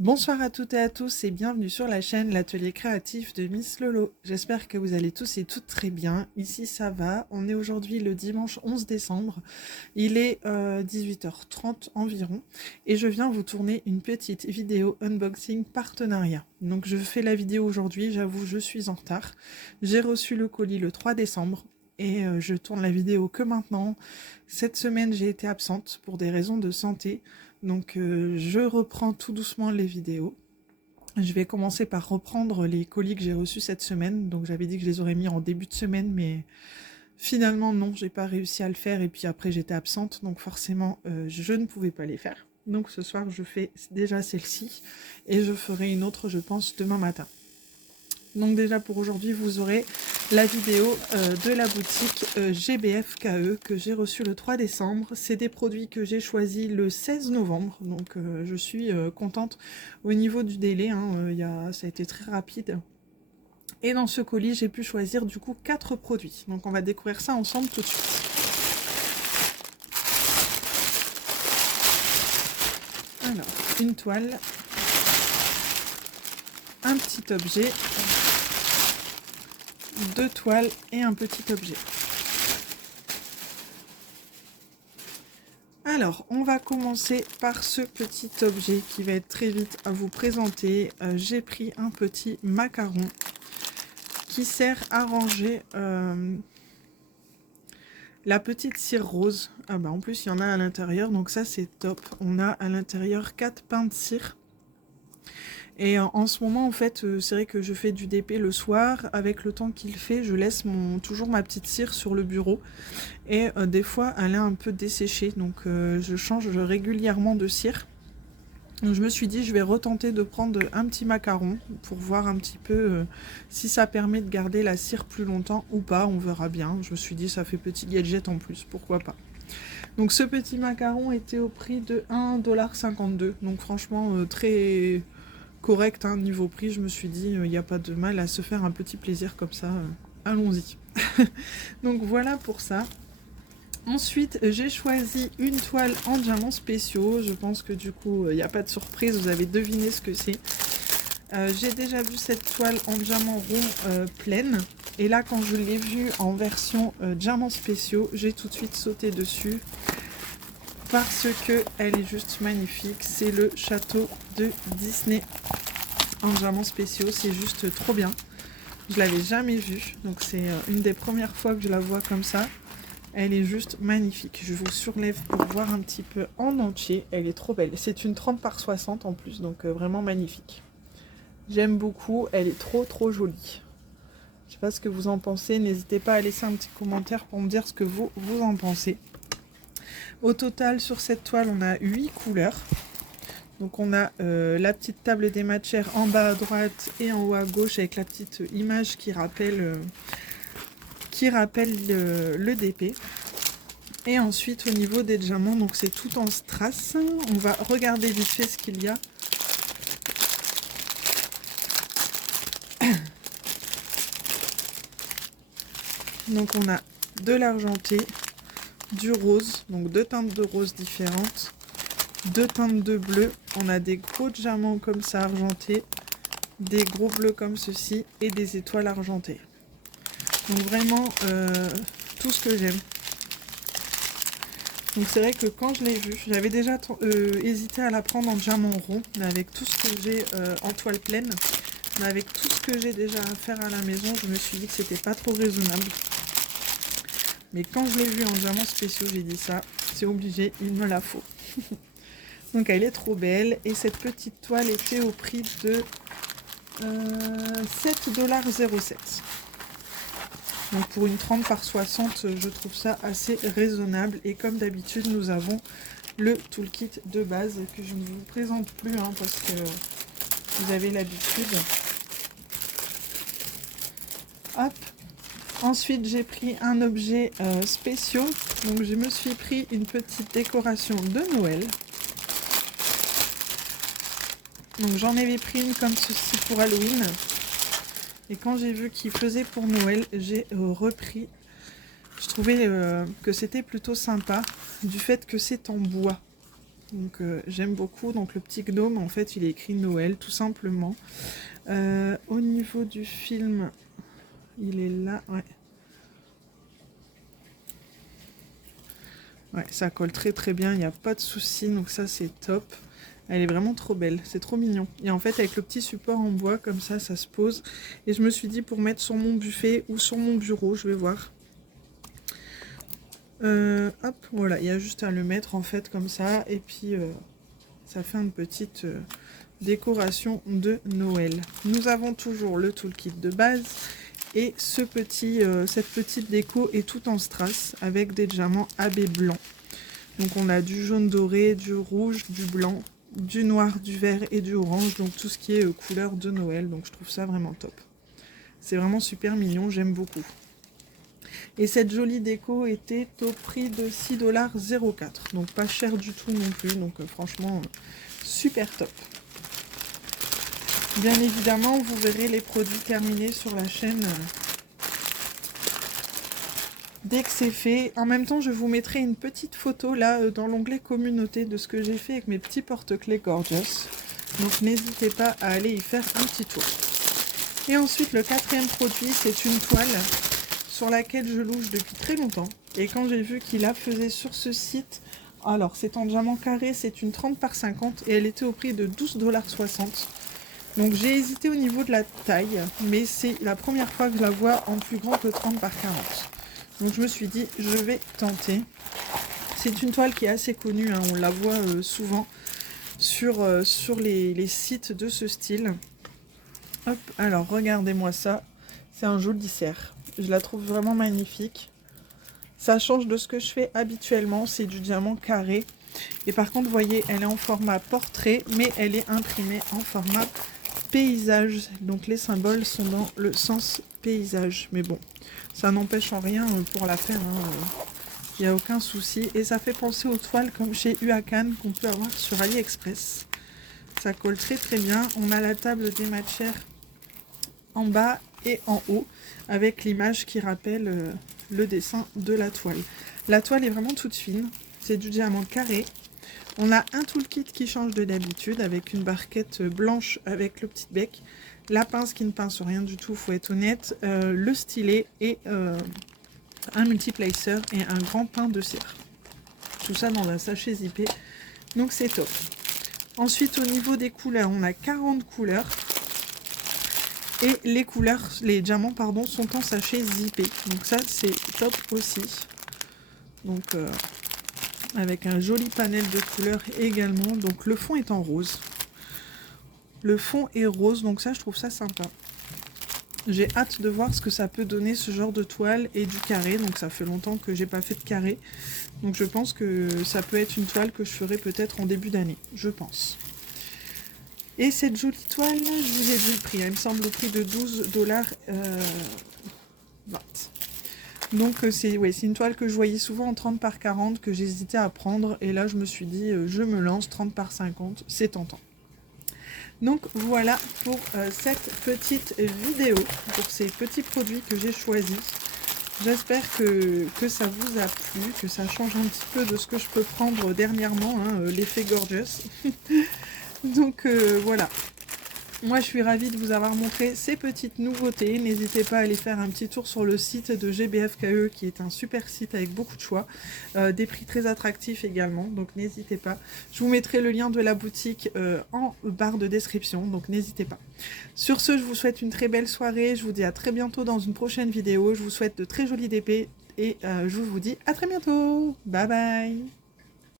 Bonsoir à toutes et à tous et bienvenue sur la chaîne L'Atelier Créatif de Miss Lolo. J'espère que vous allez tous et toutes très bien. Ici ça va, on est aujourd'hui le dimanche 11 décembre. Il est 18h30 environ et je viens vous tourner une petite vidéo unboxing partenariat. Donc je fais la vidéo aujourd'hui, j'avoue je suis en retard. J'ai reçu le colis le 3 décembre. Et je tourne la vidéo que maintenant. Cette semaine, j'ai été absente pour des raisons de santé. Donc je reprends tout doucement les vidéos. Je vais commencer par reprendre les colis que j'ai reçus cette semaine. Donc j'avais dit que je les aurais mis en début de semaine, mais finalement non, j'ai pas réussi à le faire. Et puis après j'étais absente, donc forcément je ne pouvais pas les faire. Donc ce soir je fais déjà celle-ci et je ferai une autre, je pense, demain matin. Donc déjà pour aujourd'hui, vous aurez la vidéo de la boutique GBFKE que j'ai reçue le 3 décembre. C'est des produits que j'ai choisis le 16 novembre, donc je suis contente au niveau du délai, hein, ça a été très rapide. Et dans ce colis, j'ai pu choisir du coup 4 produits. Donc on va découvrir ça ensemble tout de suite. Alors, une toile, un petit objet, 2 toiles et un petit objet. Alors, on va commencer par ce petit objet qui va être très vite à vous présenter. J'ai pris un petit macaron qui sert à ranger la petite cire rose. Ah bah en plus, il y en a à l'intérieur, donc ça c'est top. On a à l'intérieur 4 pains de cire. Et en ce moment, en fait, c'est vrai que je fais du DP le soir. Avec le temps qu'il fait, je laisse toujours ma petite cire sur le bureau. Et des fois, elle est un peu desséchée. Donc, je change régulièrement de cire. Donc, je me suis dit, je vais retenter de prendre un petit macaron pour voir un petit peu si ça permet de garder la cire plus longtemps ou pas. On verra bien. Je me suis dit, ça fait petit gadget en plus. Pourquoi pas. Donc, ce petit macaron était au prix de 1,52 $. Donc, franchement, très correct, hein, niveau prix. Je me suis dit, il n'y a pas de mal à se faire un petit plaisir comme ça. Allons-y. Donc, voilà pour ça. Ensuite, j'ai choisi une toile en diamants spéciaux. Je pense que du coup, il n'y a pas de surprise, vous avez deviné ce que c'est. J'ai déjà vu cette toile en diamant rond pleine. Et là, quand je l'ai vue en version diamants spéciaux, j'ai tout de suite sauté dessus. Parce qu'elle est juste magnifique. C'est le château de Disney en diamants spéciaux. C'est juste trop bien. Je l'avais jamais vue. Donc c'est une des premières fois que je la vois comme ça. Elle est juste magnifique. Je vous surlève pour voir un petit peu en entier. Elle est trop belle. C'est une 30 par 60 en plus. Donc vraiment magnifique. J'aime beaucoup. Elle est trop jolie. Je sais pas ce que vous en pensez. N'hésitez pas à laisser un petit commentaire pour me dire ce que vous en pensez. Au total, sur cette toile, on a 8 couleurs. Donc on a la petite table des matières en bas à droite et en haut à gauche avec la petite image qui rappelle le DP. Et ensuite au niveau des diamants, donc c'est tout en strass. On va regarder vite fait ce qu'il y a. Donc on a de l'argenté, du rose, donc 2 teintes de rose différentes, 2 teintes de bleu. On a des gros diamants comme ça argentés, des gros bleus comme ceci et des étoiles argentées. Donc vraiment tout ce que j'aime. Donc c'est vrai que quand je l'ai vue, j'avais déjà hésité à la prendre en diamant rond, mais avec tout ce que j'ai en toile pleine, mais avec tout ce que j'ai déjà à faire à la maison, je me suis dit que c'était pas trop raisonnable. Mais quand je l'ai vue en diamants spéciaux, j'ai dit ça, c'est obligé, il me la faut. Donc elle est trop belle et cette petite toile était au prix de 7,07 $. Donc pour une 30 par 60, je trouve ça assez raisonnable. Et comme d'habitude, nous avons le toolkit de base que je ne vous présente plus parce que vous avez l'habitude. Hop. Ensuite, j'ai pris un objet spécial. Donc je me suis pris une petite décoration de Noël. Donc j'en avais pris une comme ceci pour Halloween. Et quand j'ai vu qu'il faisait pour Noël, j'ai repris. Je trouvais que c'était plutôt sympa du fait que c'est en bois. Donc j'aime beaucoup. Donc le petit gnome, en fait, il est écrit Noël, tout simplement. Au niveau du film, il est là, ouais. Ouais, ça colle très très bien, il n'y a pas de souci, donc ça c'est top. Elle est vraiment trop belle, c'est trop mignon. Et en fait, avec le petit support en bois, comme ça se pose. Et je me suis dit pour mettre sur mon buffet ou sur mon bureau, je vais voir. Hop, voilà, il y a juste à le mettre en fait comme ça. Et puis, ça fait une petite décoration de Noël. Nous avons toujours le toolkit de base. Et cette petite déco est tout en strass avec des diamants AB blancs. Donc on a du jaune doré, du rouge, du blanc, du noir, du vert et du orange. Donc tout ce qui est couleur de Noël. Donc je trouve ça vraiment top. C'est vraiment super mignon, j'aime beaucoup. Et cette jolie déco était au prix de 6,04 $. Donc pas cher du tout non plus. Donc franchement, super top. Bien évidemment, vous verrez les produits terminés sur la chaîne dès que c'est fait. En même temps, je vous mettrai une petite photo là dans l'onglet communauté de ce que j'ai fait avec mes petits porte-clés Gorgeous. Donc n'hésitez pas à aller y faire un petit tour. Et ensuite, le quatrième produit, c'est une toile sur laquelle je louche depuis très longtemps. Et quand j'ai vu qu'il la faisait sur ce site, alors c'est en diamant carré, c'est une 30 par 50 et elle était au prix de 12,60 $. Donc j'ai hésité au niveau de la taille, mais c'est la première fois que je la vois en plus grand que 30 par 40. Donc je me suis dit, je vais tenter. C'est une toile qui est assez connue, hein, on la voit souvent sur les sites de ce style. Hop, alors regardez-moi ça, c'est un joli cerf. Je la trouve vraiment magnifique. Ça change de ce que je fais habituellement, c'est du diamant carré. Et par contre, vous voyez, elle est en format portrait, mais elle est imprimée en format paysage. Donc les symboles sont dans le sens paysage. Mais bon, ça n'empêche en rien pour la faire. Il n'y a aucun souci. Et ça fait penser aux toiles comme chez Huacan qu'on peut avoir sur AliExpress. Ça colle très très bien. On a la table des matières en bas et en haut avec l'image qui rappelle le dessin de la toile. La toile est vraiment toute fine. C'est du diamant carré. On a un toolkit qui change de d'habitude avec une barquette blanche avec le petit bec, la pince qui ne pince rien du tout, faut être honnête, le stylet et un multiplacer et un grand pain de cire. Tout ça dans un sachet zippé, donc c'est top. Ensuite au niveau des couleurs, on a 40 couleurs et les diamants pardon, sont en sachet zippé, donc ça c'est top aussi. Donc avec un joli panel de couleurs également. Donc le fond est en rose. Le fond est rose, donc ça je trouve ça sympa. J'ai hâte de voir ce que ça peut donner ce genre de toile et du carré. Donc ça fait longtemps que j'ai pas fait de carré. Donc je pense que ça peut être une toile que je ferai peut-être en début d'année. Je pense. Et cette jolie toile, je vous ai dit le prix. Elle me semble au prix de 12,20 $. Donc c'est une toile que je voyais souvent en 30 par 40 que j'hésitais à prendre. Et là je me suis dit je me lance 30 par 50, c'est tentant. Donc voilà pour cette petite vidéo, pour ces petits produits que j'ai choisis. J'espère que ça vous a plu, que ça change un petit peu de ce que je peux prendre dernièrement, hein, l'effet Gorgeous. Donc voilà. Moi, je suis ravie de vous avoir montré ces petites nouveautés. N'hésitez pas à aller faire un petit tour sur le site de GBFKE, qui est un super site avec beaucoup de choix. Des prix très attractifs également, donc n'hésitez pas. Je vous mettrai le lien de la boutique en barre de description, donc n'hésitez pas. Sur ce, je vous souhaite une très belle soirée. Je vous dis à très bientôt dans une prochaine vidéo. Je vous souhaite de très jolies DP et je vous dis à très bientôt. Bye bye.